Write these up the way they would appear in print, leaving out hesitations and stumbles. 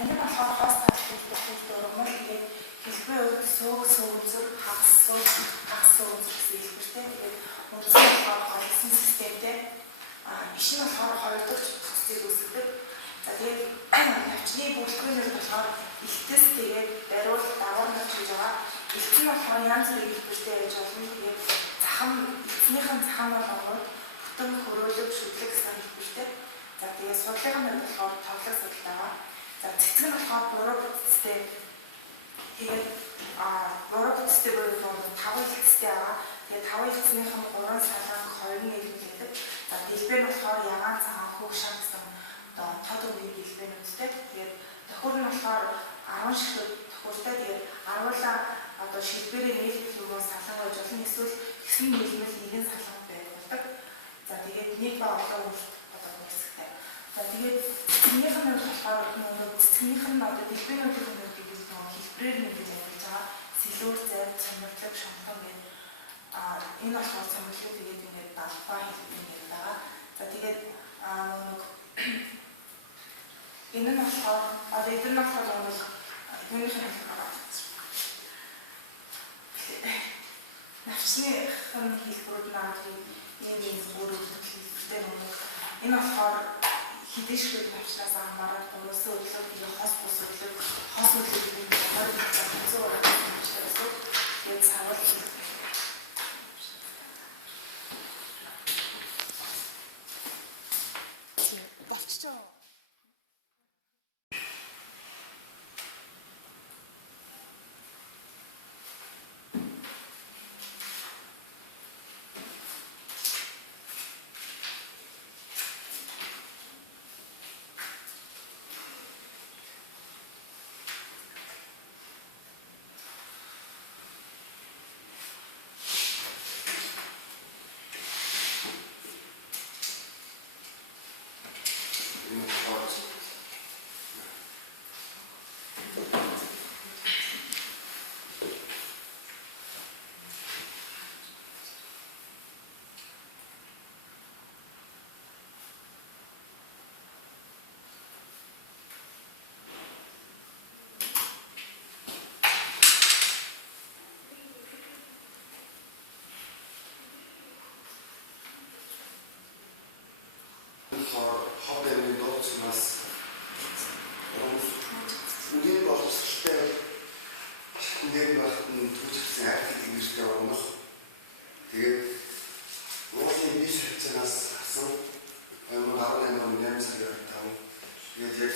энэ нь болохоор хоос таслах дурмал тэгээд хэлбэрийн үед сүүзэр хагас сүүзэр гэсэн хэлбэртэй. Тэгээд үндсэн болохоор голсон системтэй. Биш нь болохоор хоёр дахь бүцгийг үүсгэдэг. За тэгээд навчны бүрэлдэхүүнээр болохоор ихтэс тэгээд даруул дагавар навч гэж байгаа. Ихт нь болохоор янз бүрийн хэлбэртэй байж болно. Тэгээд захам эцнийхэн захам болгоод бүтэн хөрөөлөг шүтлэг гэсэн хэлбэртэй. За тэгээд судлалын нь болохоор тоглох судал байгаа. За цэцэг нь болохоор буруу бүтцтэй. Тэгээд буруу бүтцтэй буюу 5 хэлцтэй байгаа. Тэгээд 5 хэлцнийхэн 3 салан 2 нийлүүлдэг. За дэлбэр нь болохоор ягаан цагаан хөг шар гэсэн тод үеийн дэлбэрүүдтэй. Тэгээд тохиол нь болохоор 10 ширхэг тохиолтой. Тэгээд аруулаа одоо шилбэрийн нийлбэл рүү салан байж болно. Эсвэл хэсэг нийлмэл нэгэн салан байдаг. За тэгээд нэг ба олон үрт одоо үүсгтэй. За тэгээд цэцгнийх нь болохоор цэцгнийх нь одоо дэлбэрүүдийн хэлбэрээр нэмэгдэж байгаа. Сэлүүр, зайд, цомрлог, шомтон гэдэг энэ болохоор цомрлог тэгээд ингээд далбаа хэлбэрээр байгаа. За тэгээд энэ нь болохоор одоо эдгээр нь болохоор юуных нь хэлбэр навчны хэлбэрүүд наадын ийм өөр хэлбэртэй юм. Энэ болохоор хідээшгүй навчнаас хамаарал дууссан өглөө хос бус өглөө хос өглөөний хоёр зөв навчнаас гээд савал болчихоо. Хоббины дууцнаас үгийн боловсролтой үгээр багтан түүхсэн архив нэртэй орнох. Тэгээд уулын бие хэвцэнээс асан 2018 оны 8 сарын 25. Тэгээд яг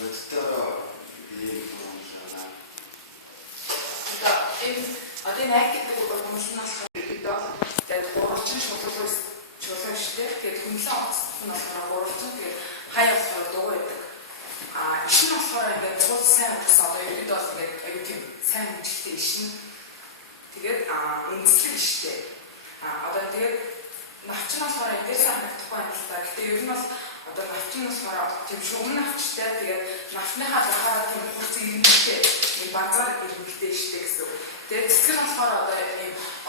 өдөртөө ийм юм байна. Одоо яг гэдэг хүмүүстнээс тэгээд гурвалжин шулуулсан шулууштэй. Тэгээд хүнлэн оцсон нь болохоор гурвалжин тэгээд хаяа болохоор дугуй байдаг. Ишин болохоор ингээд дугуй сайн гэсэн одоо ерөөд бол ингээд аюу тийм сайн хүчтэй ишин. Тэгээд үндэслэг иштэй. Одоо тэгээд навчин болохоор ингээд сайн харагдахгүй юм л та. Гэтэ ер нь бол одоо навчин болохоор тийм шугам навчтай. Тэгээд навчныхаа дахаараа тийм хурц ирэмжтэй. Ийм базар ирэмжтэй иштэй гэсэн. Тэгээд цэцгэр болохоор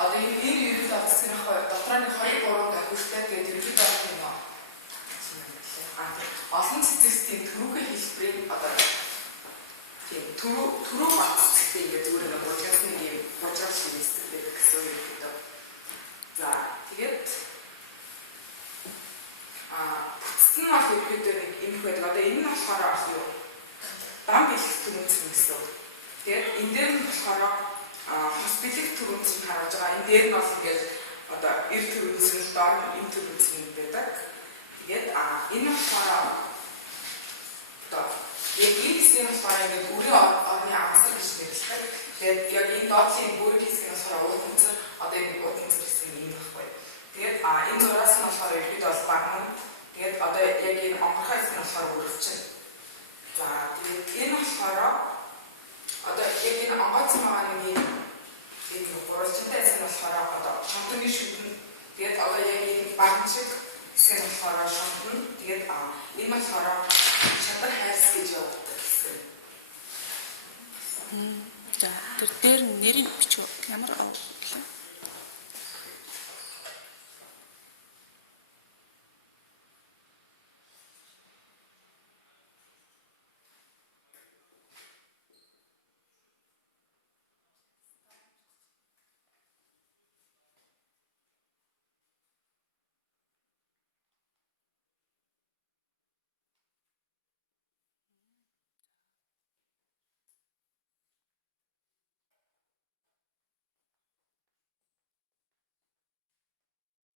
одоо энэ ерөөд цэцгэрийн дотрооны 2-3 дахиуртай. Тэгээд ерөөд тийм олон цэцэгсийн төрөөхөн хэлбэрийн одоо тийм төрөө батцтай ингээд зүгээр нэг бужгаас нэг юм бужгаас хийсдэг гэсэн үг гэдэг. За тэгээд бүтцэн нь бол ерөөдөө нэг юм байдаг. Одоо энэ нь болохоор юу дан бэлэг төрөнцөн гэсэн. Тэгээд энэ дээр нь болохоор хос бэлэг төрөнцөн харж байгаа. Энэ дээр нь бол ингээд одоо эр төрөнцөн доор энэ төрөнцөн байдаг. Тэгээд энэ болохоор одоо яг энэ хэсгийн болохоор ингээд үрийн орны амсар гэж нэрлэдэг. Тэгээд яг энэ доотлын бүрийн хэсгийн болохоор урд үнцэр одоо энэ урд үнцэр гэсэн юм байхгүй. Тэгээд энэ зураас нь болохоор ерөөд бол багна. Тэгээд одоо яг энэ онгорхой хэсэг нь болохоор өрөвчин. За тэгээд энэ болохоор одоо яг энэ онгоцсон байгаа нэг энэ гурвалжинтай хэсэг нь болохоор одоо шамтны шүдэн. Тэгээд одоо яг энэ багнчиг хэсэг нь болохоор шамтан. Тэгээд энэ болохоор чадвар хайрс гэж явуулдаг гэсэн. За тэр дээр нэрийг бичв. Ямар